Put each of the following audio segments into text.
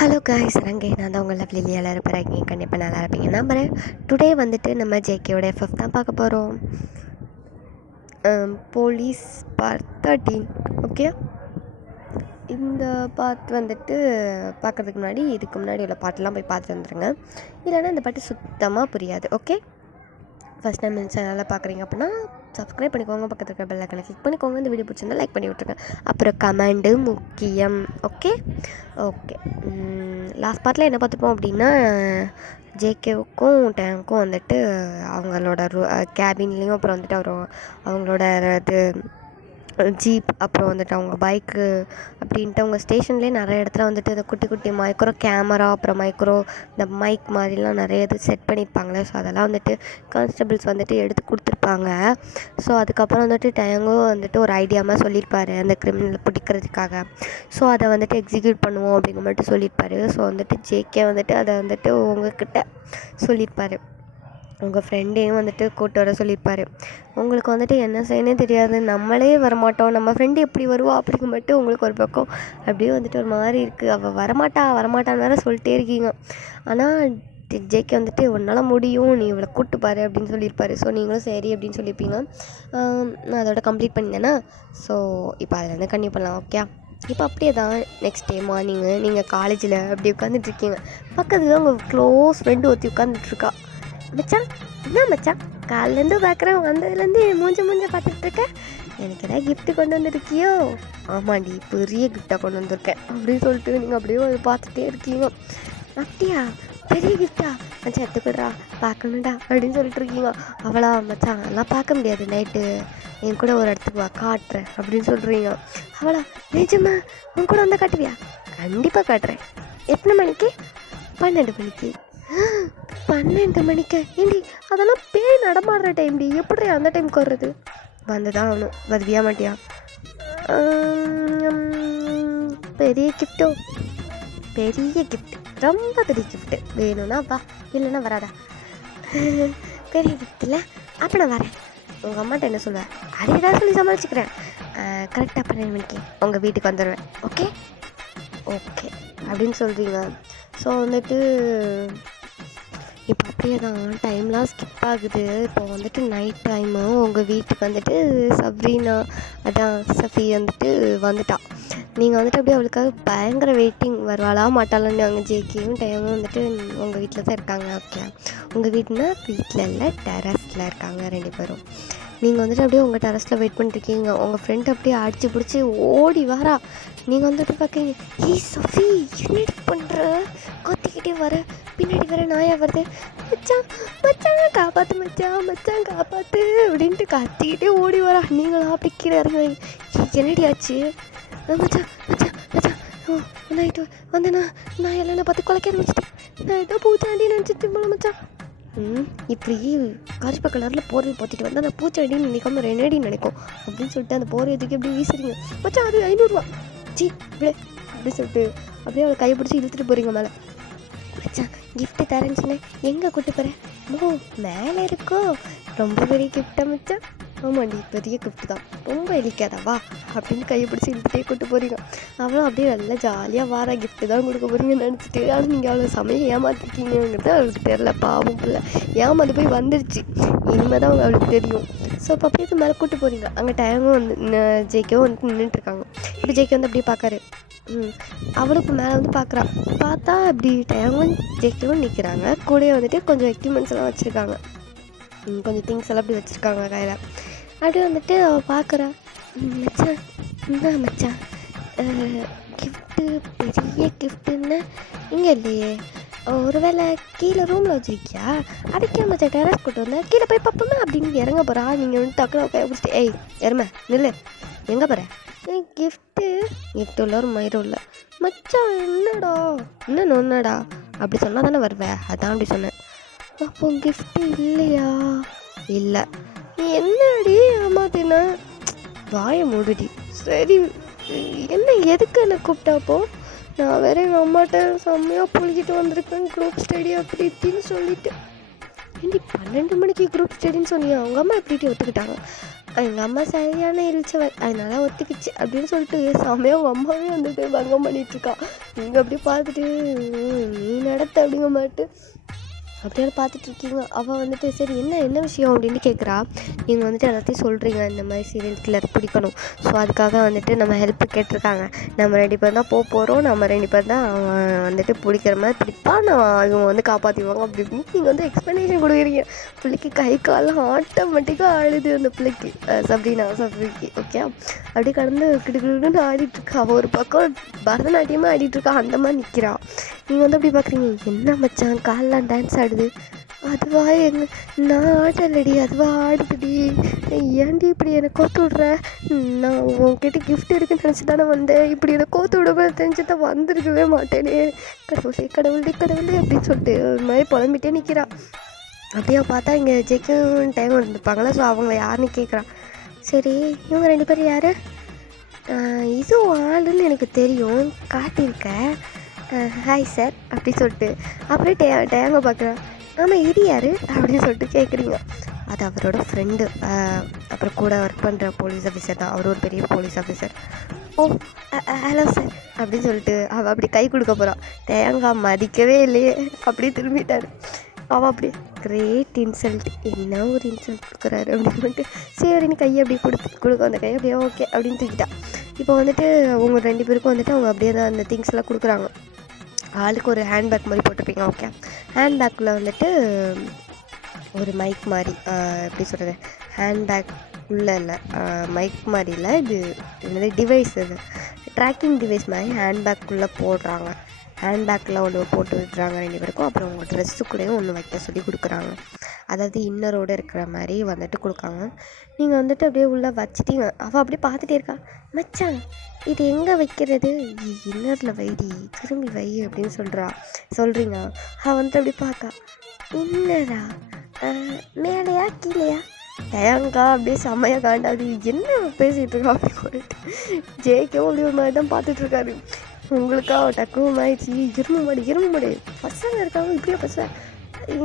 Hello guys, range நான் தான் உங்கள் லவ்லி எல்லாரும் பிறகு கண்டிப்பாக நல்லா இருப்பீங்க நம்புறேன். டுடே வந்துட்டு நம்ம ஜேகேயோட எஃப்எஃப் தான் பார்க்க போகிறோம். Police part 13. ஓகே, இந்த பாட்டு வந்துட்டு பார்க்குறதுக்கு முன்னாடி இதுக்கு முன்னாடி உள்ள பாட்டெலாம் போய் பார்த்துட்டு வந்துடுங்க. இல்லைன்னா இந்த பாட்டு சுத்தமாக புரியாது. ஓகே, ஃபஸ்ட் டைம் இந்த சேனலில் பார்க்குறீங்க அப்படின்னா சப்ஸ்கிரைப் பண்ணிக்கோங்க, பக்கத்தில் இருக்கிற பெல் ஐக்கனை கிளிக் பண்ணிக்கோங்க, இந்த வீடியோ பிடிச்சிருந்தா லைக் பண்ணி விட்ருங்க. அப்புறம் கமெண்டு முக்கியம். ஓகே ஓகே லாஸ்ட் பார்ட்டில் என்ன பார்த்துப்போம் அப்படின்னா, ஜேகேவுக்கும் டேங்க்கும் வந்துட்டு அவங்களோட கேபின்லேயும் அப்புறம் வந்துட்டு அவங்களோட இது ஜீப் அப்புறம் வந்துட்டு அவங்க பைக்கு அப்படின்ட்டு அவங்க ஸ்டேஷன்லேயே நிறைய இடத்துல வந்துட்டு இந்த குட்டி குட்டி மைக்ரோ கேமரா அப்புறம் மைக்ரோ இந்த மைக் மாதிரிலாம் நிறைய இது செட் பண்ணியிருப்பாங்களே. ஸோ அதெல்லாம் வந்துட்டு கான்ஸ்டபிள்ஸ் வந்துட்டு எடுத்து கொடுத்துருப்பாங்க. ஸோ அதுக்கப்புறம் வந்துட்டு டேங்கும் வந்துட்டு ஒரு ஐடியாமாக சொல்லியிருப்பார் அந்த கிரிமினலை பிடிக்கிறதுக்காக. ஸோ அதை வந்துட்டு எக்ஸிக்யூட் பண்ணுவோம் அப்படிங்கிற மட்டும் சொல்லியிருப்பார். ஸோ வந்துட்டு ஜேகே வந்துட்டு அதை வந்துட்டு உங்ககிட்ட சொல்லியிருப்பார், உங்கள் ஃப்ரெண்டையும் வந்துட்டு கூட்டு வர சொல்லியிருப்பார். உங்களுக்கு வந்துட்டு என்ன செய்யணுன்னே தெரியாது, நம்மளே வரமாட்டோம், நம்ம ஃப்ரெண்டு எப்படி வருவா அப்படிங்க மட்டும் உங்களுக்கு ஒரு பக்கம் அப்படியே வந்துட்டு ஒரு மாதிரி இருக்குது. அவள் வரமாட்டான்னு வேறு சொல்லிட்டே இருக்கீங்க. ஆனால் ஜேகே வந்துட்டு உன்னால் முடியும், நீ இவளை கூப்பிட்டுப்பாரு அப்படின்னு சொல்லியிருப்பாரு. ஸோ நீங்களும் சரி அப்படின்னு சொல்லியிருப்பீங்க. நான் அதோட கம்ப்ளீட் பண்ணிட்டேன்னா. ஸோ இப்போ அதில் வந்து கன்டினியூ பண்ணலாம். ஓகே, இப்போ அப்படியே தான் நெக்ஸ்ட் டே மார்னிங்கு நீங்கள் காலேஜில் அப்படி உட்காந்துட்ருக்கீங்க. பக்கத்தில் உங்கள் க்ளோஸ் ஃப்ரெண்டு ஒருத்தி உட்காந்துட்ருக்கா. மச்சான், என்ன மச்சான் காலிலேருந்து பார்க்குறேன், வந்ததுலேருந்து மூஞ்ச பார்த்துட்டு இருக்கேன், எனக்கு எதாவது கிஃப்ட்டு கொண்டு வந்துருக்கியோ? ஆமாண்டி, பெரிய கிஃப்டாக கொண்டு வந்திருக்கேன் அப்படின்னு சொல்லிட்டு நீங்கள் அப்படியே அதை பார்த்துட்டே இருக்கீங்க. அப்படியா, பெரிய கிஃப்டா? மச்சான் எடுத்துக்கிடுறா, பார்க்கணுண்டா அப்படின்னு சொல்லிட்டு இருக்கீங்க. அவளா, மச்சான் அதெல்லாம் பார்க்க முடியாது, நைட்டு என் கூட ஒரு இடத்துக்கு வா காட்டுறேன் அப்படின்னு சொல்கிறீங்க. அவளா, நிஜமா உன் கூட வந்தால் காட்டுவியா? கண்டிப்பாக காட்டுறேன். எத்தனை மணிக்கு? 12 மணிக்கு. 12 மணிக்கு? ஏண்டி அதெல்லாம் பேய் நடமாடுற டைம்டி, எப்படி அந்த டைமுக்கு வர்றது? வந்து தான் ஆகணும், வருவியா மாட்டியா? பெரிய கிஃப்ட்டோ? பெரிய கிஃப்ட், ரொம்ப பெரிய கிஃப்ட்டு வேணும்னா வா, இல்லைன்னா வராதா? பெரிய கிஃப்ட் இல்லை, அப்போ நான் வரேன். உங்கள் அம்மாட்ட என்ன சொல்லுவேன்? அது ஏதாவது சொல்லி சமாளிச்சுக்கிறேன். கரெக்டாக 12 மணிக்கு உங்கள் வீட்டுக்கு வந்துடுவேன். ஓகே ஓகே அப்படின்னு சொல்கிறீங்க. ஸோ வந்துட்டு இப்போ அப்படியே தான் டைம்லாம் ஸ்கிப் ஆகுது. இப்போ வந்துட்டு நைட் டைமு உங்கள் வீட்டுக்கு வந்துட்டு சஃப்ரீனா, அதான் சஃபி வந்துட்டு வந்துட்டா. நீங்கள் வந்துட்டு அப்படியே அவளுக்காக பயங்கர வெயிட்டிங், வருவாளா மாட்டாளான்னு. அங்கே ஜேகேயும் டைமும் வந்துட்டு உங்கள் வீட்டில் தான் இருக்காங்க. ஓகே, உங்கள் வீட்டுனா வீட்டில் இல்லை, டெரஸில் இருக்காங்க 2 பேரும். நீங்கள் வந்துட்டு அப்படியே உங்கள் டெரஸில் வெயிட் பண்ணிட்டுருக்கீங்க. உங்கள் ஃப்ரெண்ட் அப்படியே அடித்து பிடிச்சி ஓடி வரா. நீங்கள் வந்துட்டு பார்க்குறீங்க, சஃபி என்னடி பண்ணுற, கத்திக்கிட்டே வர, பின்னாடி வர நாயா வருது, மச்சான் மச்சான் காப்பாற்று, மச்சான் காப்பாற்று அப்படின்ட்டு கத்திக்கிட்டே ஓடி வரா. நீங்களா அப்படி கீழே இறங்குறீங்க. என்னடி ஆச்சு? மச்சான் மச்சான் மச்சான் நைட்டு வந்தேண்ணா, நான் எல்லாம் பார்த்து குலைக்க ஆரம்பிச்சிட்டேன், நான் ஏதோ பூச்சாண்டி நினச்சிட்டு போல மச்சான். இப்படி கருப்பு கலரில் போர்வை பார்த்துட்டு வந்தால் அந்த பூச்சாண்டின்னு நினைக்காம ரெனடின்னு நினைக்கும் அப்படின்னு சொல்லிட்டு அந்த போர்வை தூக்கி அப்படியே வீசுறீங்க. மச்சான் அது 500 ரூபா, இப்படியே அப்படின்னு சொல்லிட்டு அப்படியே அவளை கையை பிடிச்சி இழுத்துட்டு போகிறீங்க மேலே. மச்சான் கிஃப்ட்டு தரேன்னு சொன்னேன், எங்கே கூட்டு போகிறேன்? ஓ மேலே இருக்கோ, ரொம்ப பெரிய கிஃப்டா மச்சான்? ஆமாண்டி, பெரிய கிஃப்ட் தான், ரொம்ப இழிக்காதவா அப்படின்னு கையை பிடிச்சி இழுத்துட்டே கூட்டு போகிறீங்க. அவளும் அப்படியே நல்லா ஜாலியாக வார கிஃப்ட்டு தான் கொடுக்க போகிறீங்கன்னு நினச்சிட்டு, ஆனால் நீங்கள் அவ்வளோ சமயம் ஏமாற்றிருக்கீங்கிறது அவளுக்கு தெரில. பாவம் பிள்ளை ஏமாந்து போய் வந்துடுச்சு, இனிமேல் தான் அவளுக்கு தெரியும். ஸோ இப்போ அப்படியே மேலே கூட்டு போகிறீங்க. அங்கே டைமும் வந்து ஜேகேவும் வந்துட்டு நின்றுட்டுருக்காங்க. இப்போ ஜேகே வந்து அப்படியே பார்க்காரு. அவளும் இப்போ மேலே வந்து பார்க்குறா. பார்த்தா அப்படி டைமும் ஜேகேவும் நிற்கிறாங்க. கூடயே வந்துட்டு கொஞ்சம் எக்யூப்மெண்ட்ஸ் எல்லாம் வச்சுருக்காங்க, கொஞ்சம் திங்ஸ் எல்லாம் அப்படி வச்சுருக்காங்க கையில். அப்படியே வந்துட்டு அவள் பார்க்குறா. மச்சான் என்ன மச்சான் கிஃப்ட்டு, பெரிய கிஃப்ட்டுன்னு இங்கே இல்லையே, ஒருவேளை கீழே ரூமில் வச்சுருக்கியா? அடிக்க மச்சான் டெரஸ் கூட்டு வந்தேன், கீழே போய் பார்ப்போமே அப்படின்னு இறங்க போகிறா. நீங்கள் வந்து டக்குனு கை பிடிச்சிட்டு, ஏய் எருமை நில்லு, எங்கே போகிற? கிஃப்ட்டு உள்ள ஒரு மயிரும் இல்லை. மச்சான் என்னடா, என்னடா அப்படி சொன்னால் தானே வருவேன், அதான் அப்படி சொன்னேன். அப்போ கிஃப்ட்டு இல்லையா? இல்லை. என்னடி ஏமாத்தினா? வாயை மூடுடி. சரி என்ன, எதுக்கு என்னை கூப்பிட்டாப்போ? நான் வேற எங்கள் அம்மாட்ட செம்மையாக புளிக்கிட்டு வந்திருக்கேன், குரூப் ஸ்டடி அப்படி இப்படின்னு சொல்லிட்டு. ஏண்டி 12 மணிக்கு குரூப் ஸ்டடின்னு சொன்னியா? அவங்க அம்மா எப்படிட்டு ஒத்துக்கிட்டாங்க? எங்கள் அம்மா சரியான இழிச்சவ, அதனால ஒத்துக்கிச்சு அப்படின்னு சொல்லிட்டு செமையாக அவங்க அம்மாவே வந்துட்டு பங்கம் பண்ணிகிட்ருக்கா. நீங்கள் அப்படியே பார்த்துட்டு நீ நடத்த அப்படிங்க மாட்டு அப்படியே பார்த்துட்ருக்கீங்க. அவள் வந்துட்டு சரி என்ன என்ன விஷயம் அப்படின்னு கேட்குறா. நீங்கள் வந்துட்டு எல்லாத்தையும் சொல்கிறீங்க, இந்த மாதிரி சீரியல் கில்லர் பிடிக்கணும், ஸோ அதுக்காக வந்துட்டு நம்ம ஹெல்ப் கேட்டிருக்காங்க, நம்ம 2 பேர் தான் போகிறோம், நம்ம 2 பேர் தான் அவன் வந்துட்டு பிடிக்கிற மாதிரி பிடிப்பான், இவங்க வந்து காப்பாற்றிடுவாங்க அப்படி இப்படின்னு நீங்கள் வந்து எக்ஸ்ப்ளனேஷன் கொடுக்குறீங்க. பிள்ளைக்கு கை காலம் ஆட்டோமேட்டிக்காக ஆடுது அந்த பிள்ளைக்கு, சஃப்ரிக்கு. ஓகே, அப்படியே கடந்து கிடுக்கிடுன்னு ஆடிட்டுருக்கா. அவள் ஒரு பக்கம் பரதநாட்டியமாக ஆடிட்டுருக்கா, அந்த மாதிரி நிற்கிறா. நீங்கள் வந்து அப்படி பார்க்குறீங்க, என்ன மச்சான் காலெலாம் டான்ஸ் ஆடுது, அதுவா நான் ஆடலடி, அதுவா ஆடுதுடி, ஏன்டி இப்படி என்னை கோத்து விட்ற, நான் உன்கிட்ட கிஃப்ட் இருக்குன்னு நினச்சி தானே வந்தேன், இப்படி என்னை கோத்து விட தெரிஞ்சு தான் வந்திருக்கவே மாட்டேனே, கடவுளே அப்படின்னு சொல்லிட்டு ஒரு மாதிரி புலம்பிட்டே நிற்கிறா. அப்படியே பார்த்தா இங்கே ஜெய்க்கும் டைம் இருந்துருப்பாங்களா, ஸோ அவங்க யாருன்னு கேட்குறான். சரி இவங்க 2 பேர் யார், இது ஆளுன்னு எனக்கு தெரியும், காட்டியிருக்கேன், ஹாய் சார் அப்படி சொல்லிட்டு அப்படியே டேங்க பார்க்குறேன். ஆமாம் இது யார் அப்படின்னு சொல்லிட்டு கேட்குறீங்க. அது அவரோட ஃப்ரெண்டு, அப்புறம் கூட ஒர்க் பண்ணுற போலீஸ் ஆஃபீஸர் தான், அவர் ஒரு பெரிய போலீஸ் ஆஃபீஸர். ஓ ஹலோ சார் அப்படின்னு சொல்லிட்டு அவள் அப்படி கை கொடுக்க போகிறான். தேங்காய் மதிக்கவே இல்லையே, அப்படியே திரும்பிட்டார். அவள் அப்படியே கிரேட் இன்சல்ட், என்ன ஒரு இன்சல்ட் கொடுக்குறாரு அப்படின்னு சொல்லிட்டு சரின்னு கையை அப்படியே கொடுக்க அந்த கையை அப்படியே ஓகே அப்படின்னு தூக்கிட்டா. இப்போ வந்துட்டு அவங்க 2 பேருக்கும் வந்துட்டு அவங்க அப்படியே தான் அந்த திங்ஸ் எல்லாம் கொடுக்குறாங்க. ஆளுக்கு ஒரு ஹேண்ட்பேக் மாதிரி போட்டிருப்பீங்க. ஓகே, ஹேண்ட்பேக்கில் வந்துட்டு ஒரு மைக் மாதிரி, எப்படி சொல்கிறது, ஹேண்ட்பேக் உள்ளே இல்லை, மைக் மாதிரி இல்லை, இது என்னது டிவைஸ், இது ட்ராக்கிங் டிவைஸ் மாதிரி ஹேண்ட்பேக்குள்ளே போடுறாங்க. ஹேண்ட்பேக்கில் ஒன்று போட்டு விட்டுறாங்க 2 பேருக்கும். அப்புறம் உங்கள் ட்ரெஸ்ஸுக்குள்ளேயும் ஒன்று வைக்க சொல்லி கொடுக்குறாங்க, அதாவது இன்னரோடு இருக்கிற மாதிரி வந்துட்டு கொடுக்காங்க. நீங்கள் வந்துட்டு அப்படியே உள்ளே வச்சிட்டீங்க. அவள் அப்படியே பார்த்துட்டே இருக்கா. மச்சான் இது எங்கே வைக்கிறது, இன்னரில் வைடி, திரும்பி வை அப்படின்னு சொல்கிறீங்க. அவள் வந்துட்டு அப்படி பார்க்கா, இன்னரா மேலையா கீழையா, தேங்கா அப்படியே செம்மையாக காண்டாது, என்ன பேசிகிட்டு இருக்கா அப்படின்னு சொல்லிட்டு ஜெயிக்கவும் அப்படி ஒரு மாதிரி தான் பார்த்துட்ருக்காரு. உங்களுக்கா டக்குவும் ஆயிடுச்சு, இரும்பு மாடி பசங்க இருக்காங்க, இப்படியே பசங்க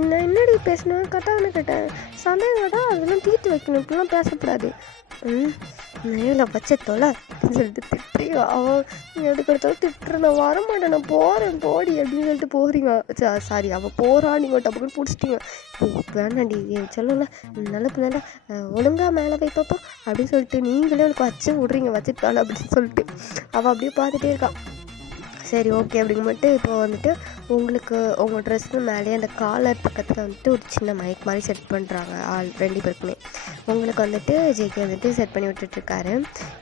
நான் என்னடி பேசினேன், கட்டான்னு கேட்டேன், சந்தேகம்டா அதெல்லாம் தீர்த்து வைக்கணும், இப்படிலாம் பேசக்கூடாது, நேரில் வச்ச தொலை அப்படின்னு சொல்லிட்டு திட்டி அவன் எதுக்கு எடுத்தாலும் திட்டுற, நான் வரமாட்டேன், நான் போகிறேன் போடி அப்படின்னு சொல்லிட்டு போகிறீங்க. சாரி அவள் போகிறா, நீங்கள் டப்புக்குன்னு பிடிச்சிட்டிங்க. வேணாண்டி சொல்லல, நல்ல ஒழுங்காக மேலே வைப்பப்போ அப்படின்னு சொல்லிட்டு நீங்களே அவளுக்கு வச்சு விட்றீங்க, வச்சுட்டாள் அப்படின்னு சொல்லிட்டு அவள் அப்படியே பார்த்துட்டே இருக்காள். சரி ஓகே அப்படிங்க மட்டும் இப்போ வந்துட்டு உங்களுக்கு உங்கள் ட்ரெஸ்ஸு மேலேயே அந்த காலர் பக்கத்தில் வந்துட்டு ஒரு சின்ன மைக் மாதிரி செட் பண்ணுறாங்க 2 பேருக்குமே. உங்களுக்கு வந்துட்டு ஜேகே வந்துட்டு செட் பண்ணி விட்டுட்ருக்காரு.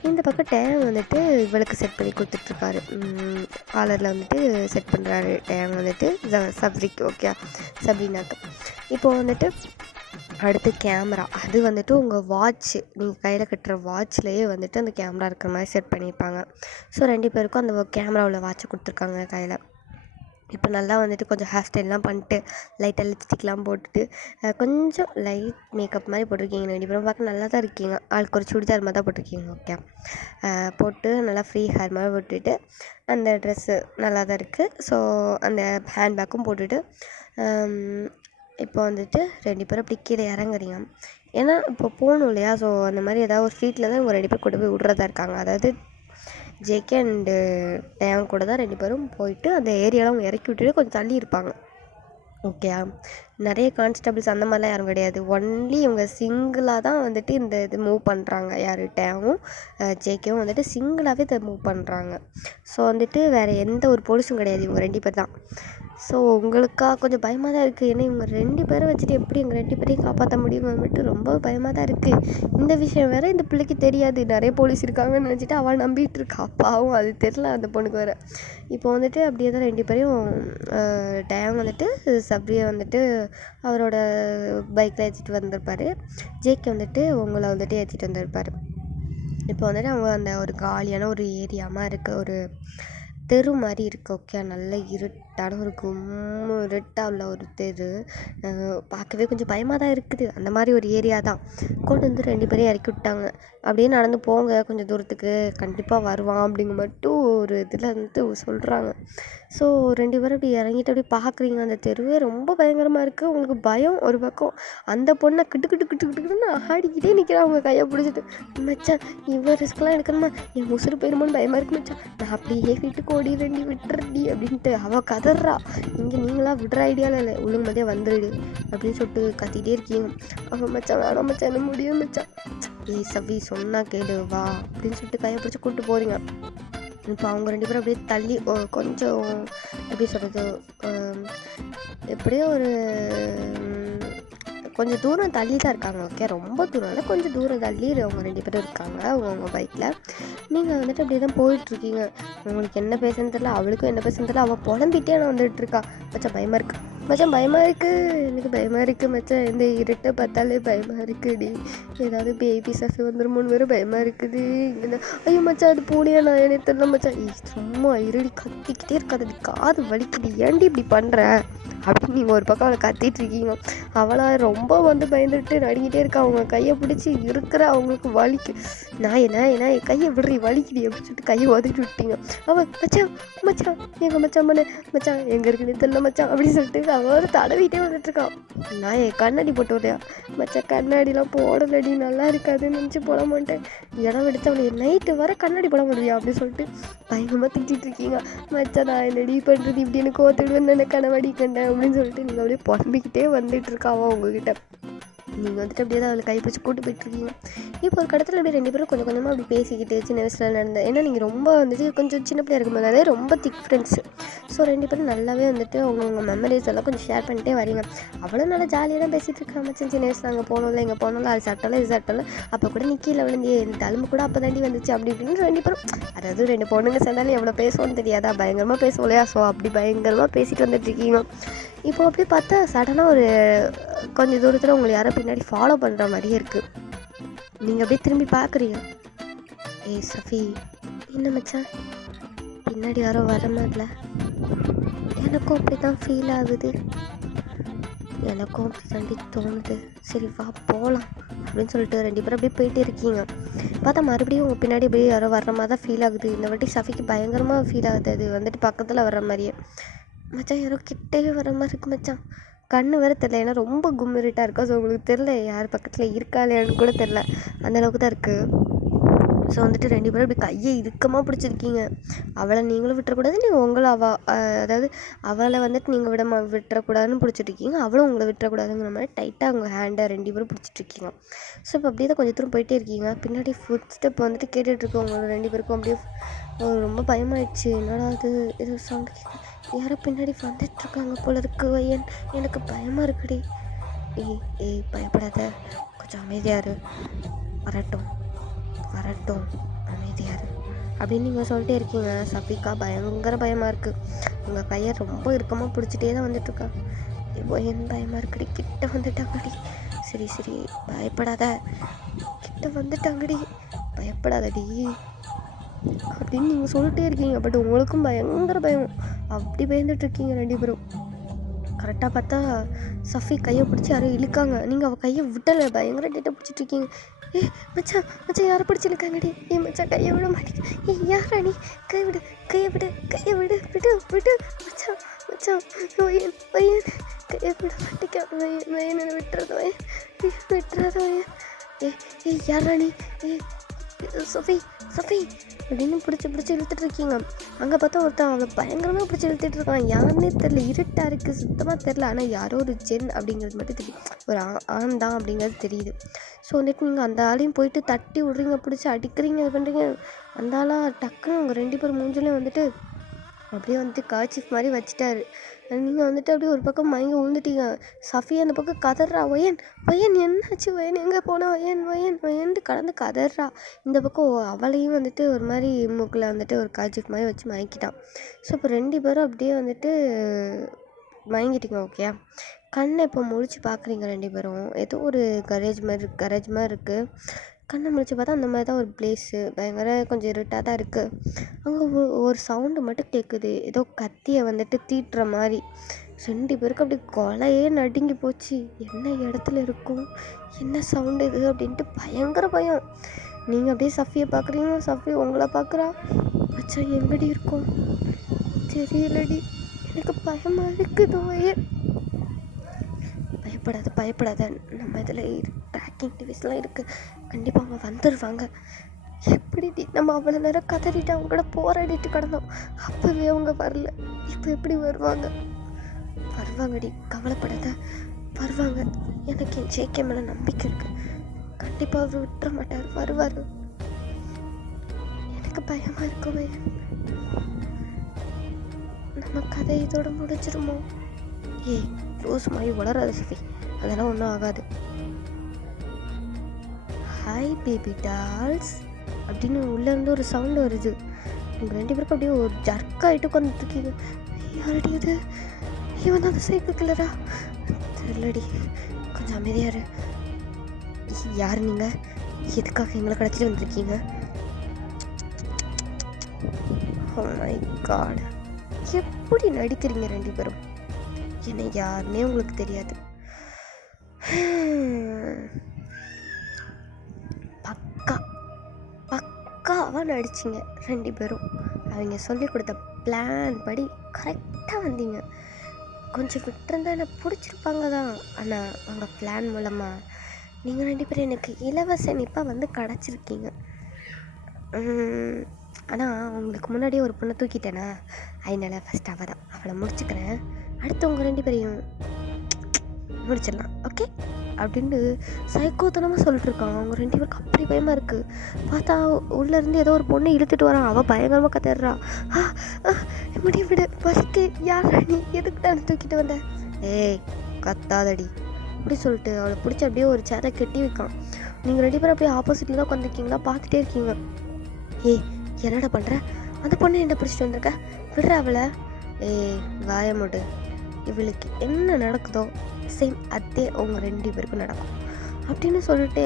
இந்த பக்கம் டேங் வந்துட்டு இவளுக்கு செட் பண்ணி கொடுத்துட்ருக்காரு. காலரில் வந்துட்டு செட் பண்ணுறாரு டேங் வந்துட்டு சப்ரிக்கு. ஓகே, சப்ரினாக்கு. இப்போது வந்துட்டு அடுத்து கேமரா, அது வந்துட்டு உங்கள் வாட்ச்சு, நீங்கள் கையில் கட்டுற வாட்ச்லேயே வந்துட்டு அந்த கேமரா இருக்கிற மாதிரி செட் பண்ணியிருப்பாங்க. ஸோ 2 பேருக்கும் அந்த கேமராவில் வாட்ச் கொடுத்துருக்காங்க கையில். இப்போ நல்லா வந்துட்டு கொஞ்சம் ஹேர் ஸ்டைல்லாம் பண்ணிட்டு லைட்டாக லிப்ஸ்டிக்லாம் போட்டுட்டு கொஞ்சம் லைட் மேக்கப் மாதிரி போட்டிருக்கீங்க. 2 பேரும் பார்க்க நல்லா தான் இருக்கீங்க. ஆளுக்கு ஒரு சுடிதார் மாதிரி தான் போட்டிருக்கீங்க. ஓகே, போட்டு நல்லா ஃப்ரீ ஹேர் மாதிரி போட்டுட்டு அந்த ட்ரெஸ்ஸு நல்லா தான் இருக்குது. ஸோ அந்த ஹேண்ட்பேக்கும் போட்டுட்டு இப்போ வந்துட்டு 2 பேரும் அப்படி கீழே இறங்குறீங்க. ஏன்னா இப்போ போகணும் இல்லையா, ஸோ அந்த மாதிரி ஏதாவது ஒரு ஸ்ட்ரீட்டில் தான் இவங்க 2 பேர் கொண்டு போய் விட்றதா இருக்காங்க. அதாவது ஜேகே அண்டு டேங் கூட தான் 2 பேரும் போயிட்டு அந்த ஏரியாவில் அவங்க இறக்கி விட்டுட்டு கொஞ்சம் தள்ளி இருப்பாங்க. ஓகே, நிறைய கான்ஸ்டபிள்ஸ் அந்த மாதிரிலாம் யாரும் கிடையாது. ஒன்லி இவங்க சிங்கிளாக தான் வந்துட்டு இந்த இது மூவ் பண்ணுறாங்க. யார் டேங்கும் ஜேகேவும் வந்துட்டு சிங்கிளாகவே இதை மூவ் பண்ணுறாங்க. ஸோ வந்துட்டு வேறு எந்த ஒரு போலீஸும் கிடையாது, இவங்க 2 பேர் தான். ஸோ உங்களுக்கா கொஞ்சம் பயமாக தான் இருக்குது. ஏன்னா இவங்க 2 பேரை வச்சுட்டு எப்படி எங்கள் 2 பேரையும் காப்பாற்ற முடியும்னு மட்டும் ரொம்ப பயமாக தான் இருக்குது. இந்த விஷயம் வேறு இந்த பிள்ளைக்கு தெரியாது, நிறைய போலீஸ் இருக்காங்கன்னு நினச்சிட்டு அவள் நம்பிட்டு இருக்கா. பாவம் அது தெரில அந்த பொண்ணுக்கு வேறு. இப்போ வந்துட்டு அப்படியே தான் 2 பேரையும் டேங் வந்துட்டு சப்ரியை வந்துட்டு அவரோட பைக்கில் ஏற்றிட்டு வந்திருப்பார். ஜேகே வந்துட்டு உங்களை வந்துட்டு ஏற்றிட்டு வந்திருப்பார். இப்போ வந்துட்டு அவங்க அந்த ஒரு காலியான ஒரு ஏரியாமல் இருக்க ஒரு தெரு மாதிரி இருக்குது. ஓகே, நல்ல இருட்டான ஒரு இருட்டாக உள்ள ஒரு தெரு. பார்க்கவே கொஞ்சம் பயமாக தான் இருக்குது. அந்த மாதிரி ஒரு ஏரியா தான். கொண்டு வந்து 2 பேரையும் இறக்கி விட்டாங்க. அப்படியே நடந்து போங்க கொஞ்சம் தூரத்துக்கு, கண்டிப்பாக வருவான் அப்படிங்க மட்டும் ஒரு இதில் வந்துட்டு சொல்கிறாங்க. ஸோ 2 பேரும் அப்படி இறங்கிட்டு அப்படியே பார்க்குறீங்க. அந்த தெருவே ரொம்ப பயங்கரமாக இருக்குது. உங்களுக்கு பயம் ஒரு பக்கம். அந்த பொண்ணை கிட்டு கிட்டு கிட்டு கிட்டுன்னு ஆடிக்கிட்டே நிற்கிறான் அவங்க கையை பிடிச்சிட்டு. மச்சான் இவ்வளோ ரிஸ்க்லாம் எடுக்கணுமா, என் உசுறு போயிருமோன்னு பயமாக இருக்கு மச்சான், நான் அப்படியே வீட்டுக்கு ஓடிடுறேன்டி விட்டுறடி அப்படின்ட்டு அவள் கதறா. இங்கே நீங்களா விடுற ஐடியாவில் இல்லை, ஒழுங்கு மதியம் வந்துடு அப்படின்னு சொல்லிட்டு கத்திகிட்டே இருக்கீங்க. அவன் மச்சான் வேணாம் மச்சான், என்ன முடியும் மச்சான், ஏய் சவி சொன்னா கேளு வா அப்படின்னு சொல்லிட்டு கையை பிடிச்சி கூப்பிட்டு போகிறீங்க. இப்போ அவங்க 2 பேரும் அப்படியே தள்ளி கொஞ்சம் எப்படி சொல்கிறது, எப்படியோ ஒரு கொஞ்சம் தூரம் தள்ளி தான் இருக்காங்க. ஓகே, ரொம்ப தூரம் இல்லை, கொஞ்சம் தூரம் தள்ளி அவங்க 2 பேரும் இருக்காங்க அவங்க பைக்கில். நீங்கள் வந்துட்டு அப்படியே தான் போயிட்டுருக்கீங்க. உங்களுக்கு என்ன பேசுன்னு தெரியல, அவளுக்கும் என்ன பேசுன்னு தெரியல. அவள் புலம்பிட்டே நான் வந்துட்டுருக்கா. மச்சான் பயமாக இருக்கு மச்சான், பயமாக இருக்குது, எனக்கு பயமாக இருக்குது மச்சான், இந்த இருட்டை பார்த்தாலே பயமாக இருக்குடி, ஏதாவது பேபி சஃபி வந்துருமோன்னு வேறு பயமாக இருக்குது. இங்கே ஐயோ மச்சான் அது பூனையா நான் என்ன தெரியல மச்சான், சும்மா இருடி கத்திக்கிட்டே இருக்காது, அது காது வலிக்குது, ஏன்டி இப்படி பண்ணுற அப்படின்னு நீங்கள் ஒரு பக்கம் அவளை கத்திட்டு இருக்கீங்க. அவளை ரொம்ப வந்து பயந்துட்டு நடுங்கிட்டே இருக்கா. அவங்க கையை பிடிச்சி இருக்கிற அவங்களுக்கு வலிக்கு. நான் என்ன கையை விடுறி வலிக்குடி அப்படின்னு சொல்லிட்டு கையை உதட்டி விட்டீங்க. அவள் மச்சான் மச்சான் எங்கள் மச்சான் பண்ண மச்சான் எங்கே இருக்குன்னு தெரியல மச்சான் அப்படின்னு சொல்லிட்டு அவள் தடவிட்டே வந்துட்டுருக்கான். நான் கண்ணாடி போட்டு விட்றியா மச்சான், கண்ணாடிலாம் போடலடி நல்லா இருக்காதுன்னு நினச்சி போட மாட்டேன், இடம் எடுத்து அவளை நைட்டு வர கண்ணாடி போட முடியா அப்படின்னு சொல்லிட்டு பயங்கரமாக திட்டிகிட்டு இருக்கீங்க. மச்சான் நான் என்னடி பண்ணுறது, இப்படி எனக்கு கோத்துடுவேன்னு என்ன கனவாடி கண்டேன் அப்படின்னு சொல்லிட்டு நீங்கள் அப்படியே புலம்பிக்கிட்டே வந்துட்டு இருக்காவா உங்ககிட்ட. நீங்கள் வந்துட்டு அப்படியே தான் அவளை கைப்பிடிச்சி கூட்டு போயிட்டுருக்கீங்க. இப்போ ஒரு கடத்தில் அப்படியே 2 பேரும் கொஞ்சம் கொஞ்சமாக அப்படி பேசிக்கிட்டு சின்ன வயசில் நடந்த, ஏன்னா நீங்கள் ரொம்ப வந்துட்டு கொஞ்சம் சின்ன பிள்ளையா இருக்கும் போதாலே ரொம்ப திக் ஃப்ரெண்ட்ஸு. ஸோ 2 பேரும் நல்லாவே வந்துட்டு அவங்கவுங்க மெமரிஸ் எல்லாம் கொஞ்சம் ஷேர் பண்ணிட்டே வரீங்க. அவ்வளோ நல்லா ஜாலியாக தான் பேசிகிட்டு இருக்கா. மச்சான் சின்ன வயசில் அங்கே போனோம்ல இங்கே போனோம்ல, அது சாப்பிட்டாலும் இது சாப்பிட்டாலும் அப்போ கூட நிற்கல விழுந்தியே, இந்த தழும்பு கூட அப்போ தாண்டி வந்துச்சு அப்படி இப்படின்னு 2 பேரும், அதாவது 2 பொண்ணுங்க சேர்ந்தாலும் எவ்வளோ பேசுவோன்னு தெரியாதா, பயங்கரமாக பேசுவோம் இல்லையா. ஸோ அப்படி பயங்கரமாக பேசிட்டு வந்துட்டுருக்கீங்க. இப்போ அப்படி பார்த்தா சடனாக ஒரு கொஞ்சம் தூரத்தில் உங்களை யாரோ பின்னாடி ஃபாலோ பண்ணுற மாதிரியே இருக்குது. நீங்கள் அப்படியே திரும்பி பார்க்குறீங்க. ஏய் சஃபி, என்ன மச்சான் பின்னாடி யாரோ வர மாதிரில, எனக்கும் அப்படி தான் ஃபீல் ஆகுது, எனக்கும் அப்படி தாண்டி தோணுது, சரி வா போகலாம் அப்படின்னு சொல்லிட்டு 2 பேரும் அப்படியே போயிட்டே இருக்கீங்க. பார்த்தா மறுபடியும் உங்கள் பின்னாடி அப்படியே யாரோ வர்ற மாதிரி தான் ஃபீல் ஆகுது. இந்த வாட்டி சஃபிக்கு பயங்கரமாக ஃபீல் ஆகுது, அது வந்துட்டு பக்கத்தில் வர்ற மாதிரியே. மச்சான் யாரோ கிட்டே வர மாதிரி இருக்கு மச்சான், கண்ணு வேறு தெரில, ஏன்னா ரொம்ப கும்மிருட்டாக இருக்கா. ஸோ உங்களுக்கு தெரில யார் பக்கத்தில் இருக்கா இல்லையான்னு கூட தெரில, அந்தளவுக்கு தான் இருக்குது. ஸோ வந்துட்டு 2 பேரும் இப்படி கையை இறுக்கமாக பிடிச்சிருக்கீங்க. அவளை நீங்களும் விட்டுறக்கூடாது, நீங்கள் உங்களை அதாவது அவளை வந்துட்டு நீங்கள் விட்டுறக்கூடாதுன்னு பிடிச்சிட்ருக்கீங்க, அவளும் உங்களை விட்டுறக்கூடாதுங்கிற மாதிரி டைட்டாக அவங்க ஹேண்டை 2 பேரும் பிடிச்சிட்ருக்கீங்க. ஸோ இப்போ அப்படியே தான் கொஞ்சம் தூரம் போயிட்டே இருக்கீங்க. பின்னாடி ஃபுட் ஸ்டெப் வந்துட்டு கேட்டுட்ருக்கோம் உங்களை 2 பேருக்கும். அப்படியே ரொம்ப பயமாயிடுச்சு, என்னடா அது இது சவுண்டு கேட்குது, யாரோ பின்னாடி வந்துட்டுருக்காங்க போல இருக்கு வையன், எனக்கு பயமாக இருக்குடி. ஏய் பயப்படாத, கொஞ்சம் அமைதியாரு, வரட்டும் வரட்டும் அமைதியாரு அப்படின்னு நீங்கள் சொல்லிட்டே இருக்கீங்க. சஃபிகா பயங்கர பயமாக இருக்குது. உங்கள் கையை ரொம்ப இறுக்கமாக பிடிச்சிட்டே தான் வந்துட்டுருக்கா. இப்போ என் பயமாக இருக்குடி, கிட்ட வந்துட்டாங்கடி, சரி சரி பயப்படாத, கிட்ட வந்துட்டாங்கடி, பயப்படாதடி அப்படின்னு நீங்கள் சொல்லிட்டே இருக்கீங்க. பட் உங்களுக்கும் பயங்கர பயம், அப்படி பயந்துட்டுருக்கீங்க 2 பேரும். கரெக்டாக பார்த்தா சஃபி கையை பிடிச்சி யாரும் இழுக்காங்க, நீங்கள் அவள் கையை விட்டலை, பயங்கர டேட்டை பிடிச்சிட்ருக்கீங்க. மச்சான் மச்சான் யாரை பிடிச்சி இழுக்காங்கடி, மச்சான் கையை விட மாட்டேங்க, யாரா நீ, கையை விடு கையை விடு கையை விடு விடு விடு மச்சான் மச்சான் வயன் வயன் கையை விட மாட்டேங்க வயன் வயன் என்னை விட்டுறது வயன் விட்டுறாத வயன். யாரா நீ, சஃபி சஃபி அப்படின்னு பிடிச்சி இழுத்துட்ருக்கீங்க. அங்கே பார்த்தா ஒருத்தன் அவளை பயங்கரமாக பிடிச்சி இழுத்துட்ருக்கான். யாருன்னே தெரில, இருட்டாக இருக்குது, சுத்தமாக தெரில. ஆனால் யாரோ ஒரு ஜென் அப்படிங்கிறது மட்டும் தெரியும், ஒரு ஆண் தான் அப்படிங்கிறது தெரியுது. ஸோ வந்துட்டு நீங்கள் அந்த ஆளையும் போயிட்டு தட்டி விட்றீங்க, பிடிச்சி அடிக்கிறீங்க, இது பண்ணுறீங்க. அந்த ஆளாக டக்குன்னு அவங்க 2 பேர் மூஞ்சிலையும் வந்துட்டு அப்படியே வந்துட்டு கர்ச்சீஃப் மாதிரி வச்சுட்டாரு. நீங்கள் வந்துட்டு அப்படியே ஒரு பக்கம் மயங்கி விழுந்துட்டீங்க. சஃபி அந்த பக்கம் கதறா, வயன் வயன் என்னாச்சு வயன், எங்கே போனா வயன் வயன் வயன்ட்டு கடந்து கதறா. இந்த பக்கம் அவளையும் வந்துட்டு ஒரு மாதிரி மூக்கில் வந்துட்டு ஒரு கர்ச்சீஃப் மாதிரி வச்சு மயக்கிட்டான். ஸோ இப்போ 2 பேரும் அப்படியே வந்துட்டு மயங்கிட்டீங்க. ஓகே, கண்ணை இப்போ முழிச்சு பார்க்குறீங்க 2 பேரும். ஏதோ ஒரு கரேஜ் மாதிரி இருக்குது. கண்ணை முழிச்சு பார்த்தா அந்த மாதிரி தான் ஒரு பிளேஸு பயங்கர கொஞ்சம் இருட்டாக தான் இருக்குது. அங்கே ஒரு சவுண்டு மட்டும் கேட்குது, ஏதோ கத்தியை வந்துட்டு தீட்டுற மாதிரி. 2 பேருக்கு அப்படி கொலையே நடுங்கி போச்சு. என்ன இடத்துல இருக்கும், என்ன சவுண்டு இது அப்படின்ட்டு பயங்கர பயம். நீங்கள் அப்படியே சஃபியை பார்க்குறீங்க, சஃபி உங்களை பார்க்குறா. மச்சான் எங்கடி இருக்கும் தெரியலடி, எனக்கு பயமாக இருக்குதோயே. பயப்படாத, நம்ம இதில் ட்ராக்கிங் டிவைஸ்லாம் இருக்குது, கண்டிப்பாக அவங்க வந்துடுவாங்க. எப்படிடி நம்ம அவ்வளோ நேரம் கதறிட்டு அவங்க கூட போராடிட்டு கிடந்தோம், அப்போவே அவங்க வரல, இப்போ எப்படி வருவாங்கடி, கவலைப்படாத, வருவாங்க. எனக்கு என் ஜேகே மேலே நம்பிக்கை இருக்குது, கண்டிப்பாக அவர் விட்டுற மாட்டார், வருவார். எனக்கு பயமாக இருக்கவே. நம்ம கதை இதோட முடிச்சிருமோ? ஏய் லூஸ் மாதிரி வளராது சஃபி, அதெல்லாம் ஒன்றும் ஆகாது. ஹாய் பேபி டால்ஸ் அப்படின்னு உள்ளேருந்து ஒரு சவுண்டு வருது. உங்கள் 2 பேருக்கும் அப்படியே ஒரு ஜர்க்காகிட்டு உட்காந்துருக்கீங்க. யாரடி அது? இவன் தான் அந்த சைக்கிள் கில்லரா? தெரியலடி, கொஞ்சம் அமைதியாக இரு. யார் நீங்கள்? எதுக்காக எங்களை கடைச்சிட்டு வந்திருக்கீங்க? ஓ மை காட், எப்படி நடிக்கிறீங்க 2 பேரும்? என்னை யாருன்னே உங்களுக்கு தெரியாது. பக்காவாக நடிச்சிங்க 2 பேரும். அவங்க சொல்லி கொடுத்த பிளான் படி கரெக்டாக வந்தீங்க. கொஞ்சம் விட்டுருந்தா என்னை பிடிச்சிருப்பாங்க தான், ஆனால் அவங்க பிளான் மூலமாக நீங்கள் 2 பேரும் எனக்கு இலவச இனிப்பாக வந்து கிடச்சிருக்கீங்க. ஆனால் உங்களுக்கு முன்னாடியே ஒரு பொண்ணை தூக்கிட்டேனா, அதனால் ஃபஸ்ட் அவளை முடிச்சுக்கிறேன், அடுத்து உங்கள் 2 பேரையும் முடிச்சிடலாம், ஓகே அப்படின்ட்டு சைக்கோத்தனமாக சொல்லிட்டுருக்காங்க. அவங்க 2 பேருக்கு அப்படி பயமாக இருக்குது. பார்த்தா உள்ளேருந்து ஏதோ ஒரு பொண்ணை இழுத்துட்டு வரான், அவள் பயங்கரமாக கத்துறா. எப்படி விடு வலிக்கு, யாரா நீ, எதுக்கு நான் தூக்கிட்டு வந்தேன்? ஏய் கத்தாதடி அப்படி சொல்லிட்டு அவளை பிடிச்சி அப்படியே ஒரு சேரை கட்டி வைக்கான். நீங்கள் 2 பேரும் அப்படியே ஆப்போசிட்டில் தான் உட்காந்துருக்கீங்களா, பார்த்துட்டே இருக்கீங்க. ஏய் என்னடா பண்ணுற, அந்த பொண்ணை என்ன பிடிச்சிட்டு வந்திருக்க, விடுற அவளை. ஏய் வாயமுடு, இவளுக்கு என்ன நடக்குதோ சேம் அதே அவங்க 2 பேருக்கும் நடக்கும் அப்படின்னு சொல்லிட்டு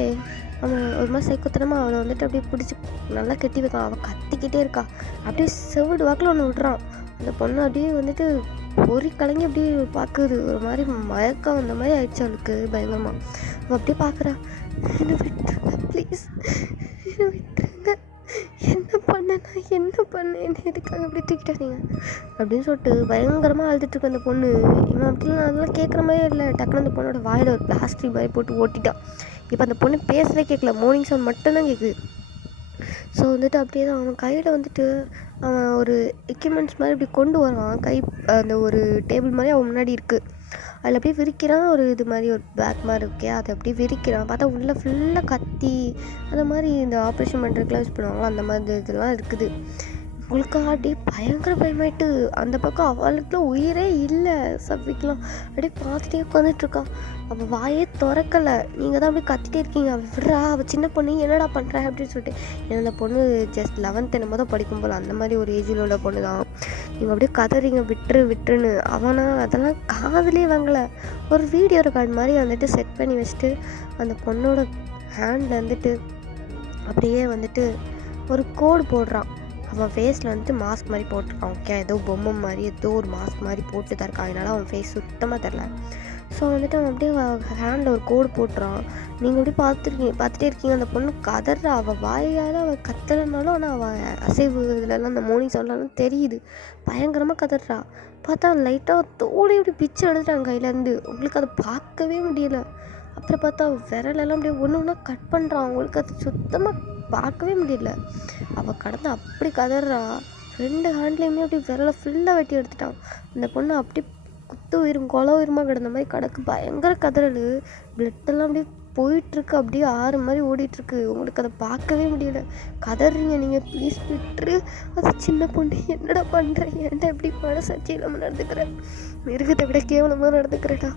அவன் ஒரு மாதிரி சைக்கோத்தனமாக அவளை வந்துட்டு அப்படியே பிடிச்சி நல்லா கட்டி வைக்கான். அவள் கத்திக்கிட்டே இருக்கா. அப்படியே செவிடு வாக்கில் ஒன்று விட்றான். அந்த பொண்ணு அப்படியே வந்துட்டு பொறி கலங்கி அப்படியே பார்க்குது, ஒரு மாதிரி மயக்கம் அந்த மாதிரி ஆயிடுச்சு அவளுக்கு பயங்கரமாக. அவள் அப்படியே பார்க்குறா. என்ன விட்டுருங்க ப்ளீஸ், என்ன விட்டுருங்க, என்ன பண்ணேன் என்ன எதுக்காக அப்படி தூக்கிட்டாங்க அப்படின்னு சொல்லிட்டு பயங்கரமாக அழுதுட்டுருக்கு அந்த பொண்ணு. இவன் அப்படிலாம் அதெல்லாம் கேட்குற மாதிரியே இல்லை. டக்குனு அந்த பொண்ணோட வாயில் ஒரு பிளாஸ்டிக் மாதிரி போட்டு ஓட்டிட்டான். இப்போ அந்த பொண்ணு பேசவே கேட்கல, மார்னிங் சவுண்ட் மட்டும்தான் கேட்குது. ஸோ வந்துட்டு அப்படியே தான் அவன் கையில் வந்துட்டு அவன் ஒரு எக்யூப்மெண்ட்ஸ் மாதிரி இப்படி கொண்டு வரான். கை அந்த ஒரு டேபிள் மாதிரி அவன் முன்னாடி இருக்குது, அதில் அப்படியே விரிக்கிறான். ஒரு இது மாதிரி ஒரு பேக் மாதிரி இருக்கே, அதை அப்படியே விரிக்கிறான். பார்த்தா உள்ளே ஃபுல்லாக கத்தி அந்த மாதிரி இந்த ஆப்ரேஷன் பண்ணுறதுக்குலாம் யூஸ் பண்ணுவாங்களோ அந்த மாதிரி இதெல்லாம் இருக்குது. உங்களுக்கு அப்படியே பயங்கர பயமாயிட்டு அந்த பக்கம் அவளுக்குலாம் உயிரே இல்லை. சஃபிக்கெலாம் அப்படியே பார்த்துட்டே உட்காந்துட்ருக்கா. அவள் வாயே திறக்கலை. நீங்கள் தான் அப்படியே கத்திட்டே இருக்கீங்க, அவள் விட்றா, அவள் சின்ன பொண்ணு என்னடா பண்ணுற அப்படின்னு சொல்லிட்டு. ஏன்னா அந்த பொண்ணு ஜஸ்ட் 11th என்னமோ தான் படிக்கும் போல், அந்த மாதிரி ஒரு ஏஜில் உள்ள பொண்ணு தான். நீங்கள் அப்படியே கதறீங்க விட்டுருன்னு. அவனா அதெல்லாம் காதுலேயே வாங்கலை. ஒரு வீடியோ ரெக்கார்ட் மாதிரி வந்துட்டு செட் பண்ணி வச்சுட்டு அந்த பொண்ணோட ஹேண்டில் வந்துட்டு அப்படியே வந்துட்டு ஒரு கோடு போடுறான். அவன் ஃபேஸில் வந்துட்டு மாஸ்க் மாதிரி போட்டிருக்கான். ஓகே, ஏதோ பொம்மை மாதிரி ஏதோ ஒரு மாஸ்க் மாதிரி போட்டு தான் இருக்கான், அதனால அவன் ஃபேஸ் சுத்தமாக தெரில. ஸோ வந்துட்டு அவன் அப்படியே ஹேண்டில் ஒரு கோடு போட்டுறான். நீங்கள் அப்படியே பார்த்துட்டே இருக்கீங்க. அந்த பொண்ணு கதறா. அவள் வாயால் அவள் கத்தலைனாலும் ஆனால் அவள் அசைவு இதுலலாம் அந்த மோர்னிங் சவுண்ட்லாம் தெரியுது. பயங்கரமாக கதறா. பார்த்தா லைட்டாக தோடு இப்படி பிச்சு எடுத்துட்டாங்க கையிலேருந்து. உங்களுக்கு அதை பார்க்கவே முடியல. அப்புறம் பார்த்தா விரலெல்லாம் அப்படியே ஒன்று கட் பண்ணுறான். அவங்களுக்கு அது சுத்தமாக பார்க்கவே முடியல. அவள் கடந்து அப்படி கதறா. 2 ஹேண்ட்லேயுமே அப்படி விரலை ஃபுல்லாக வெட்டி எடுத்துட்டான். அந்த பொண்ணு அப்படி குத்து உயிரும் கொலை உயிரமாக கிடந்த மாதிரி கிடக்கு. பயங்கர கதறல். பிளட்டெல்லாம் அப்படியே போயிட்டுருக்கு, அப்படியே ஆறு மாதிரி ஓடிட்டுருக்கு. உங்களுக்கு அதை பார்க்கவே முடியல. கதறீங்க நீங்கள், ப்ளீஸ் விட்டுரு, அது சின்ன பொண்ணு, என்னடா பண்ணுற, ஏன்டா இப்படி மனசாட்சி இல்லாமல் நடந்துக்கிற, மிருகத்தை விட கேவலமாக நடந்துக்கிறடா,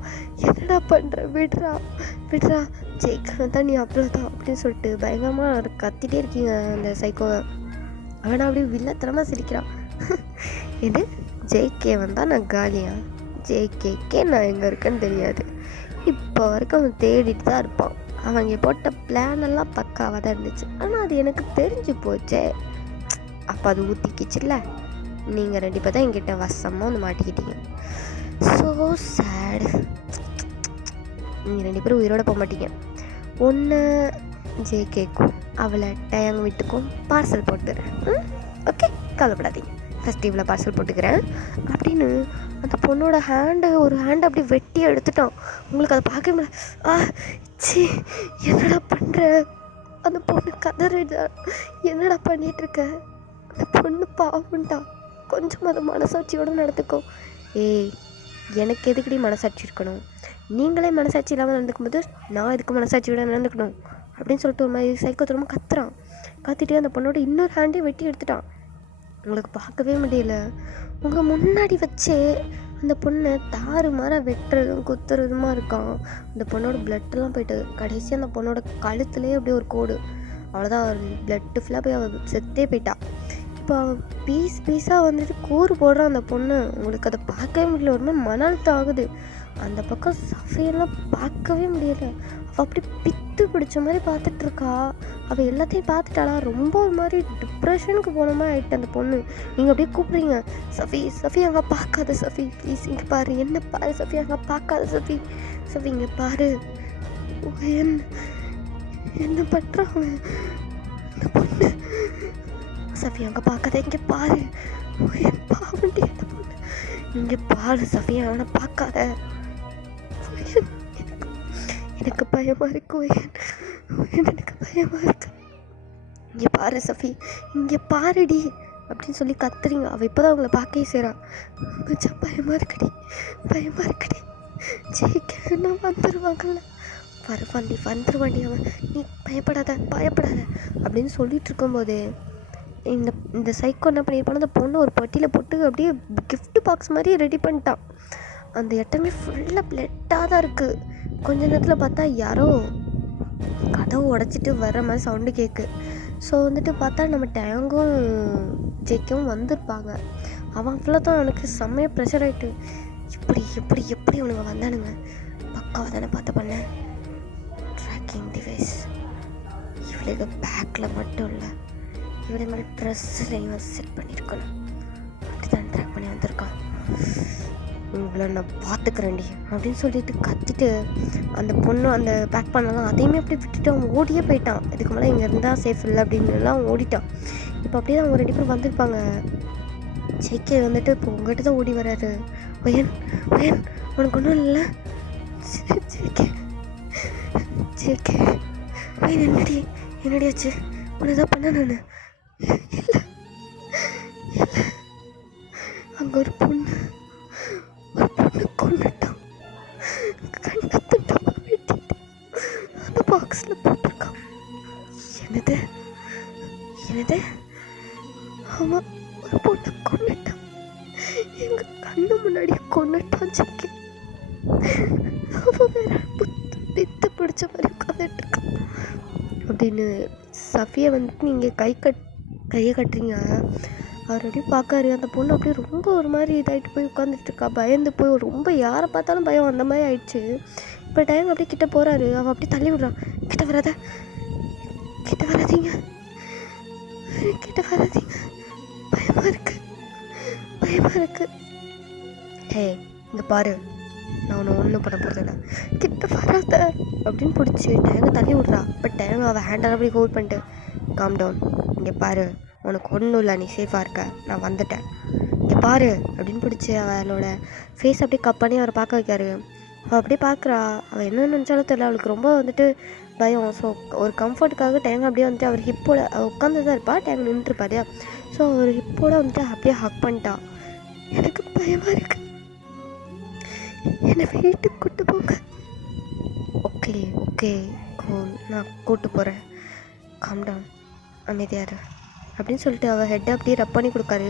என்னடா பண்ணுற, விடுறா ஜெயிக்கணும் தான் நீ, அவ்வளோதான் அப்படின்னு சொல்லிட்டு பயங்கரமாக கத்திட்டே இருக்கீங்க அந்த சைக்கோவை. அவனை அப்படியே வில்லத்தனமாக சிரிக்கிறான். இது ஜெய்கே வந்தால் நான் காலியா, ஜேகேக்கே நான் எங்கே இருக்கேன்னு தெரியாது, இப்போ வரைக்கும் அவன் தேடிட்டு தான் இருப்பான் அவங்க போட்ட பிளான் எல்லாம் பக்காவாக தான் இருந்துச்சு. ஆனால் அது எனக்கு தெரிஞ்சு போச்சே. அப்போ அது ஊற்றிக்கிச்சுல்ல. நீங்கள் 2 பேர் தான் என்கிட்ட வசமாக வந்து மாட்டிக்கிட்டீங்க. So sad. நீங்கள் 2 பேரும் உயிரோட போக மாட்டீங்க. ஒன்று ஜேகேக்கும் அவளை டயாங் வீட்டுக்கும் பார்சல் போட்டுறேன். ஓகே, கவலைப்படாதீங்க. ஃபஸ்ட் இவ்வளோ பார்சல் போட்டுக்கிறேன் அப்படின்னு அந்த பொண்ணோட ஒரு ஹேண்டை அப்படி வெட்டி எடுத்துட்டான். உங்களுக்கு அதை பார்க்க முடியல. சி, என்னடா பண்ணுற? அந்த பொண்ணு கதறிடா. என்னடா பண்ணிகிட்ருக்க? அந்த பொண்ணு பாவண்டா, கொஞ்சம் அதை மனசாட்சியோடு நடந்துக்கோ. ஏய், எனக்கு எதுக்கடி மனசாட்சி இருக்கணும்? நீங்களே மனசாட்சி இல்லாமல் நடந்துக்கும் போது நான் எதுக்கு மனசாட்சியோட நடந்துக்கணும் அப்படின்னு சொல்லிட்டு ஒரு மாதிரி சைக்கோத்தரமாக கத்துறான். கத்திட்டு அந்த பொண்ணோட இன்னொரு ஹேண்டையும் வெட்டி எடுத்துட்டான். உங்களுக்கு பார்க்கவே முடியல. உங்கள் முன்னாடி வச்சு அந்த பொண்ணை தாறுமாற வெட்டுறதும் குத்துறதுமா இருக்கான். அந்த பொண்ணோட பிளட்டெல்லாம் போயிட்டு கடைசி அந்த பொண்ணோட கழுத்துலேயே அப்படியே ஒரு கோடு. அவ்வளோதான், பிளட்டு ஃபுல்லாக போய் அவள் செத்தே போயிட்டா. இப்போ அவள் பீஸாக வந்துட்டு கூறு போடுறான் அந்த பொண்ணு. உங்களுக்கு அதை பார்க்கவே முடியல, ஒரு மாதிரி மன அழுத்தம் ஆகுது. அந்த பக்கம் சஃபியெல்லாம் பார்க்கவே முடியல. அவள் அப்படி பித்து பிடிச்ச மாதிரி பார்த்துட்ருக்கா. அவள் எல்லாத்தையும் பார்த்துட்டாளா, ரொம்ப ஒரு மாதிரி டிப்ரெஷனுக்கு போன மாதிரி ஆகிட்டு அந்த பொண்ணு. நீங்கள் அப்படியே கூப்பிட்றீங்க, சஃபி அங்கே பார்க்காத சஃபி, ப்ளீஸ் இங்கே பாரு, என்ன பாரு சஃபி, அங்கே பார்க்காத சஃபி இங்கே பாரு. என்ன பண்ணுறாங்க அந்த பொண்ணு? சஃபி அங்கே பார்க்காத, இங்கே பாரு. பாவண்டி அந்த பொண்ணு, இங்கே பாரு சஃபி, அவனை பார்க்காத. எனக்கு பயமாக இருக்கு. எனக்கு பயமாக இருக்கு. இங்கே பாரு சஃபி, இங்கே பாருடி அப்படின்னு சொல்லி கத்துறீங்க. அவள் இப்போ தான் அவங்கள பார்க்கவே செய்கிறான். கொஞ்சம் பயமாக இருக்குடி. ஜெயிக்கன்னா வந்துடுவாங்கல்ல, வந்துடுவாண்டி அவன், நீ பயப்படாத அப்படின்னு சொல்லிட்டு இருக்கும்போது இந்த சைக்கோ என்ன பண்ணியிருப்பானோ, அந்த பொண்ணு ஒரு பட்டியில் போட்டு அப்படியே கிஃப்ட் பாக்ஸ் மாதிரி ரெடி பண்ணிட்டான். அந்த இடமே ஃபுல்லாக பிளட்டாக தான் இருக்குது. கொஞ்ச நேரத்தில் பார்த்தா யாரோ கதவு உடச்சிட்டு வர்ற மாதிரி சவுண்டு கேட்கு. ஸோ வந்துட்டு பார்த்தா நம்ம டேங்கும் ஜெய்க்கவும் வந்திருப்பாங்க. அவன் ஃபுல்லாக தான் அவனுக்கு செம்மையாக ப்ரெஷர் ஆகிட்டு, எப்படி அவனுங்க வந்தானுங்க, பக்காவாக தானே பார்த்து பண்ணேன். ட்ராக்கிங் டிவைஸ் இவளுக்கு பேக்கில் மட்டும் இல்லை, இவளை மாதிரி ட்ரெஸ்ஸில் இவன் செட் பண்ணியிருக்கணும். அப்படி தான் ட்ராக் பண்ணி வந்திருக்கான். இவ்வளோ நான் பார்த்துக்கிறேன்டி அப்படின்னு சொல்லிட்டு கத்திட்டு அந்த பொண்ணு அந்த பேக் பண்ணலாம் அதையுமே அப்படி விட்டுட்டு அவன் ஓடியே போயிட்டான். இதுக்கு மேலே இங்கே இருந்தால் சேஃப் இல்லை அப்படின்னுலாம் அவன் ஓடிட்டான். இப்போ அப்படியே தான் அவங்க 2 பேரும் வந்திருப்பாங்க. ஜேகே வந்துட்டு இப்போ உங்கள்கிட்ட தான் ஓடி வராரு. ஒயன் உனக்கு ஒன்றும் இல்லை? ஜேகே ஒயன் என்னடி ஆச்சு? உன்னை தான் பண்ண நான் இல்லை. அங்கே ஒரு பொண்ணு கொண்டுட்டான். கண்ணத்துட்டமாக வெட்டிட்டு அந்த பாக்ஸில் போட்டிருக்கான். என்னது அவன் ஒரு பொண்ணை கொண்டுட்டான். எங்கள் கண்ணு முன்னாடியே கொண்டுட்டான் ஜெய்கே. அவன் வேற பித்து பிடிச்ச மாதிரி உட்காந்துட்டு இருக்கான் அப்படின்னு சஃபியை வந்துட்டு நீங்கள் கையை கட்டுறீங்க. அவர் அப்படியே பார்க்காரு. அந்த பொண்ணு அப்படியே ரொம்ப ஒரு மாதிரி இதாகிட்டு போய் உட்காந்துட்ருக்கா. பயந்து போய் ரொம்ப யாரை பார்த்தாலும் பயம் அந்த மாதிரி ஆயிடுச்சு. இப்போ டைம் அப்படியே கிட்ட போகிறாரு. அவள் அப்படியே தள்ளி விடுறான். கிட்ட வராதீங்க பயமாக இருக்கு. ஹே இங்கே பாரு, நான் உன்னை ஒன்றும் பண்ண போகிறதில்ல, கிட்ட வராத அப்படின்னு பிடிச்சி டேங்கை தள்ளி விட்றா. பட் டேங்க அவள் ஹேண்டெல்லாம் அப்படி ஹோல்ட் பண்ணிட்டு, காம் டவுன், இங்கே பாரு, உனக்கு ஒன்றும் இல்லை, நீ சேஃபாக இருக்க, நான் வந்துட்டேன், இங்கே பாரு அப்படின்னு பிடிச்சி அவளோட ஃபேஸ் அப்படியே கப் பண்ணி அவரை பார்க்க வைக்காரு. அவள் அப்படியே பார்க்குறா. அவள் என்ன நினச்சாலும் தெரியல, அவளுக்கு ரொம்ப வந்துட்டு பயம். ஸோ ஒரு கம்ஃபர்ட்டுக்காக டேங்க அப்படியே வந்துட்டு அவர் ஹிப்போட உட்காந்து தான் இருப்பா, டேங்க நின்றுருப்பாரு. ஸோ அவர் ஹிப்போட வந்துட்டு அப்படியே ஹக் பண்ணிட்டான். எனக்கு பயமாக இருக்கு, என்னை வீட்டுக்கு கூப்பிட்டு போங்க. ஓகே கோல், நான் கூப்பிட்டு போகிறேன், காம் டவுன், அமைதியாரு அப்படின்னு சொல்லிட்டு அவள் ஹெட்டை அப்படியே ரப் பண்ணி கொடுக்காரு.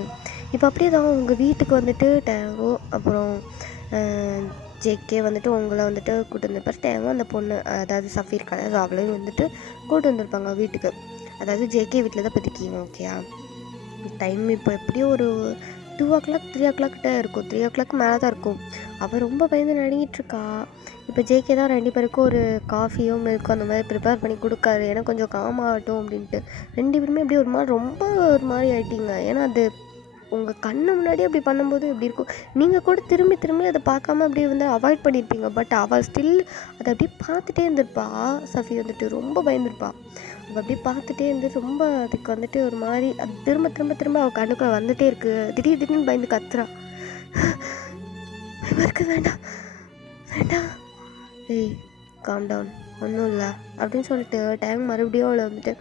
இப்போ அப்படியே தான் உங்கள் வீட்டுக்கு வந்துட்டு டேங்கோ அப்புறம் ஜேகே வந்துட்டு உங்களை வந்துட்டு கூட்டு வந்திருப்பார். டேங்கோ அந்த பொண்ணு, அதாவது சஃபி இருக்காது, ஸோ அவளையும் வந்துட்டு கூட்டு வந்திருப்பாங்க வீட்டுக்கு. அதாவது ஜேகே வீட்டில் தான் போயிருக்கீங்க. ஓகேயா, டைம் இப்போ எப்படியும் ஒரு 2 o'clock 3 o'clock கிட்ட இருக்கும். 3 o'clock மேலே தான் இருக்கும். அவள் ரொம்ப பயந்து நடுங்கிட்டுருக்கா. இப்போ ஜேகே தான் 2 பேருக்கும் ஒரு காஃபியோ மில்க்கோ அந்த மாதிரி ப்ரிப்பேர் பண்ணி கொடுக்காரு, ஏன்னா கொஞ்சம் காம் ஆகட்டும் அப்படின்ட்டு. 2 பேருமே அப்படியே ஒரு மாதிரி ரொம்ப ஒரு மாதிரி ஆகிட்டீங்க. ஏன்னா அது உங்கள் கண்ணு முன்னாடியே அப்படி பண்ணும்போது எப்படி இருக்கும். நீங்கள் கூட திரும்பி திரும்பி அதை பார்க்காம அப்படியே வந்து அவாய்ட் பண்ணியிருப்பீங்க. பட் அவள் ஸ்டில் அதை அப்படியே பார்த்துட்டே இருந்திருப்பா. சஃபி வந்துட்டு ரொம்ப பயந்துருப்பா. அவள் அப்படியே பார்த்துட்டே இருந்து ரொம்ப அதுக்கு வந்துட்டு ஒரு மாதிரி அது திரும்ப திரும்ப திரும்ப அவள் கண்ணுக்குள்ளே வந்துகிட்டே இருக்குது. திடீர்னு பயந்து கத்துறா. பயமாக இருக்குது, வேண்டாம் வேண்டாம், ஏய் காம் டவுன், ஒன்றும் இல்லை அப்படின்னு சொல்லிட்டு டேங் மறுபடியும் அவளை வந்துட்டு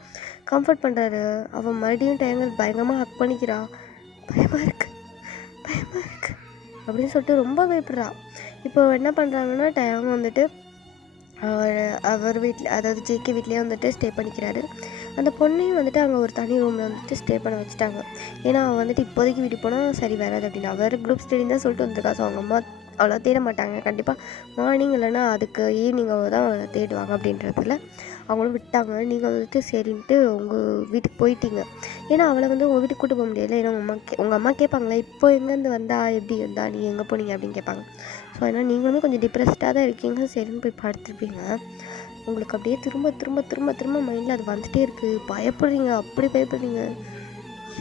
கம்ஃபர்ட் பண்ணுறாரு. அவள் மறுபடியும் டேங்கை பயங்கரமாக ஹக் பண்ணிக்கிறா. பயமாக இருக்குது அப்படின்னு சொல்லிட்டு ரொம்ப பயப்படுறா. இப்போ என்ன பண்ணுறாங்கன்னா டேங் வந்துட்டு அவர் வீட்டில், அதாவது ஜேகே வீட்லேயே வந்துட்டு ஸ்டே பண்ணிக்கிறாரு. அந்த பொண்ணையும் வந்துட்டு அங்கே ஒரு தனி ரூமில் வந்துட்டு ஸ்டே பண்ண வச்சுட்டாங்க. ஏன்னா அவள் வந்துட்டு இப்போதைக்கு வீட்டுக்கு போனால் சரி வராது அப்படின்னு அவர் குரூப் ஸ்டடின்னு தான் சொல்லிட்டு வந்திருக்கா. ஸோ அவங்க அம்மா அவ்வளோ தேட மாட்டாங்க கண்டிப்பாக. மார்னிங் இல்லைன்னா அதுக்கு ஈவினிங் தான் தேடுவாங்க அப்படின்றதுல அவங்களும் விட்டாங்க. நீங்கள் வந்துட்டு சரின்ட்டு உங்கள் வீட்டுக்கு போயிட்டீங்க. ஏன்னா அவளை வந்து உங்கள் வீட்டுக்கு கூட்டு போக முடியல. ஏன்னா உங்கள் அம்மா கேட்பாங்களே, இப்போ எங்கேருந்து வந்தா, எப்படி வந்தா, நீ எங்கே போனீங்க அப்படின்னு கேட்பாங்க. ஸோ அதனால் நீங்களுமே கொஞ்சம் டிப்ரெஸ்டாக தான் இருக்கீங்க. சரின்னு போய் படுத்துருப்பீங்க. உங்களுக்கு அப்படியே திரும்ப திரும்ப திரும்ப திரும்ப மைண்டில் அது வந்துகிட்டே இருக்குது. பயப்படுறீங்க, அப்படி பயப்படுறீங்க.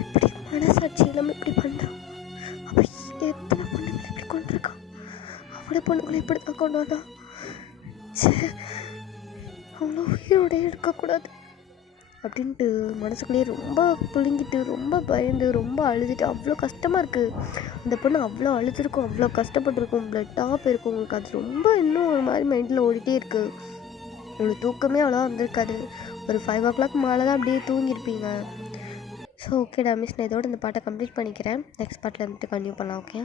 இப்படி மனசாட்சி இல்லாமல் இப்படி பண்ணுறான். அவள் எத்தனை பொண்ணுங்களை இப்படி கொண்டிருக்கான். அவளை பொண்ணுங்களை இப்படி தான் கொண்டு வந்தான். அவ்வளோ உயிரோடையே இருக்கக்கூடாது அப்படின்ட்டு மனசுக்குள்ளேயே ரொம்ப புழுங்கிட்டு ரொம்ப பயந்து ரொம்ப அழுதுட்டு அவ்வளோ கஷ்டமாக இருக்குது. அந்த பொண்ணு அவ்வளோ அழுதுருக்கும், அவ்வளோ கஷ்டப்பட்டுருக்கும், பிளட்டாக போயிருக்கும். உங்களுக்கு அது ரொம்ப இன்னும் ஒரு மாதிரி மைண்டில் ஓடிட்டே இருக்குது. உங்களுக்கு தூக்கமே அவ்வளோ வந்திருக்காது. ஒரு 5 o'clock மேலே தான் அப்படியே தூங்கியிருப்பீங்க. ஸோ ஓகேடா மிஸ், நான் இதோட இந்த பாட்டை கம்ப்ளீட் பண்ணிக்கிறேன். நெக்ஸ்ட் பாட்டில் வந்துட்டு கன்டினியூ பண்ணலாம். ஓகே.